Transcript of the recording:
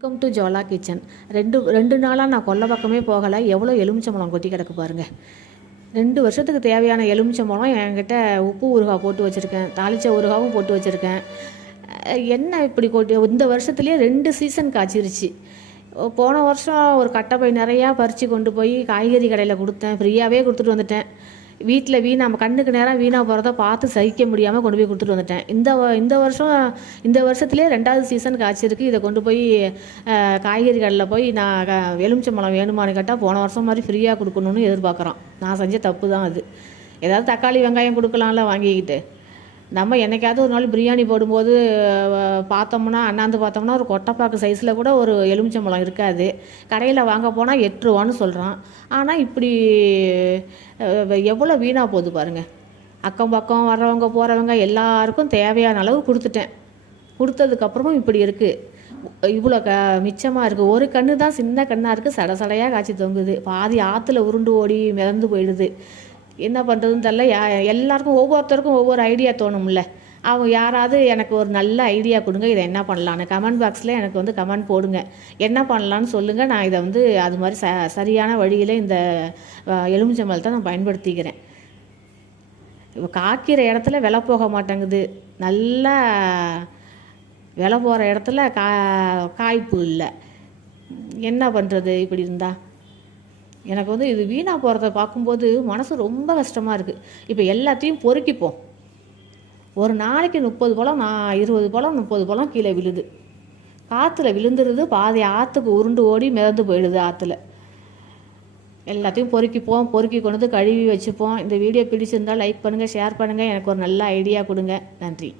Welcome to ஜோலா kitchen. ரெண்டு நாளாக நான் கொல்லை பக்கமே போகலை. எவ்வளோ எலுமிச்சம்பழம் கொட்டி கிடக்கு பாருங்கள். 2 வருஷத்துக்கு தேவையான எலுமிச்சம்பழம் என்கிட்ட உப்பு ஊறுகாய் போட்டு வச்சுருக்கேன், தாளித்த ஊறுகாவும் போட்டு வச்சுருக்கேன். என்ன இப்படி கொட்டி இந்த வருஷத்துலேயே 2 சீசன் காய்ச்சிருச்சு. போன வருஷம் ஒரு கட்டைப்பை நிறையா பறித்து கொண்டு போய் காய்கறி கடையில் கொடுத்தேன், ஃப்ரீயாகவே கொடுத்துட்டு வந்துட்டேன். வீட்டில் நம்ம கண்ணுக்கு நேரம் வீணாக போகிறத பார்த்து சகிக்க முடியாமல் கொண்டு போய் கொடுத்துட்டு வந்துட்டேன். இந்த வருஷத்துலேயே 2வது சீசன் காய்ச்சிருக்கு. இதை கொண்டு போய் காய்கறி கடையில் போய் நான் எலுமிச்சம்பழம் வேணுமான்னு கேட்டால் போன வருஷம் மாதிரி ஃப்ரீயாக கொடுக்கணுன்னு எதிர்பார்க்குறோம். நான் செஞ்ச தப்பு தான் அது. ஏதாவது தக்காளி வெங்காயம் கொடுக்கலாம்ல வாங்கிக்கிட்டு. நம்ம என்றைக்காவது ஒரு நாள் பிரியாணி போடும்போது அண்ணாந்து பார்த்தோம்னா ஒரு கொட்டைப்பாக்கு சைஸில் கூட ஒரு எலுமிச்சம்பழம் இருக்காது. கடையில் வாங்க போனால் 8 ரூபான்னு சொல்கிறான். ஆனால் இப்படி எவ்வளோ வீணாக போகுது பாருங்கள். அக்கம் பக்கம் வர்றவங்க போகிறவங்க எல்லாருக்கும் தேவையான அளவு கொடுத்துட்டேன். கொடுத்ததுக்கப்புறமும் இப்படி இருக்குது. இவ்வளோ மிச்சமாக இருக்குது. ஒரு கன்று தான் சின்ன கண்ணாக இருக்குது, சடையாக காய்ச்சி தொங்குது. பாதி ஆற்றுல உருண்டு ஓடி மிதந்து போயிடுது. என்ன பண்ணுறதுன்னு தெரில. எல்லாருக்கும் ஒவ்வொருத்தருக்கும் ஒவ்வொரு ஐடியா தோணும்ல. அவங்க யாராவது எனக்கு ஒரு நல்ல ஐடியா கொடுங்க, இதை என்ன பண்ணலான்னு கமெண்ட் பாக்ஸில் எனக்கு கமெண்ட் போடுங்க. என்ன பண்ணலான்னு சொல்லுங்கள். நான் இதை அது மாதிரி சரியான வழியில் இந்த எலுமிச்சம்பழத்தை நான் பயன்படுத்திக்கிறேன். இப்போ காய்க்கிற இடத்துல விலை போக மாட்டேங்குது. நல்லா விலை போகிற இடத்துல காய்ப்பு இல்லை. என்ன பண்ணுறது இப்படி இருந்தால்? எனக்கு இது வீணாக போகிறத பார்க்கும்போது மனசு ரொம்ப கஷ்டமாக இருக்குது. இப்போ எல்லாத்தையும் பொறுக்கிப்போம். ஒரு நாளைக்கு 30 பழம் 20 பழம் 30 பழம் கீழே விழுது. காற்றுல விழுந்துருது. பாதி ஆற்றுக்கு உருண்டு ஓடி மிதந்து போயிடுது ஆற்றுல. எல்லாத்தையும் பொறுக்கிப்போம். பொறுக்கி கொண்டு கழுவி வச்சுப்போம். இந்த வீடியோ பிடிச்சிருந்தால் லைக் பண்ணுங்கள், ஷேர் பண்ணுங்கள். எனக்கு ஒரு நல்ல ஐடியா கொடுங்க. நன்றி.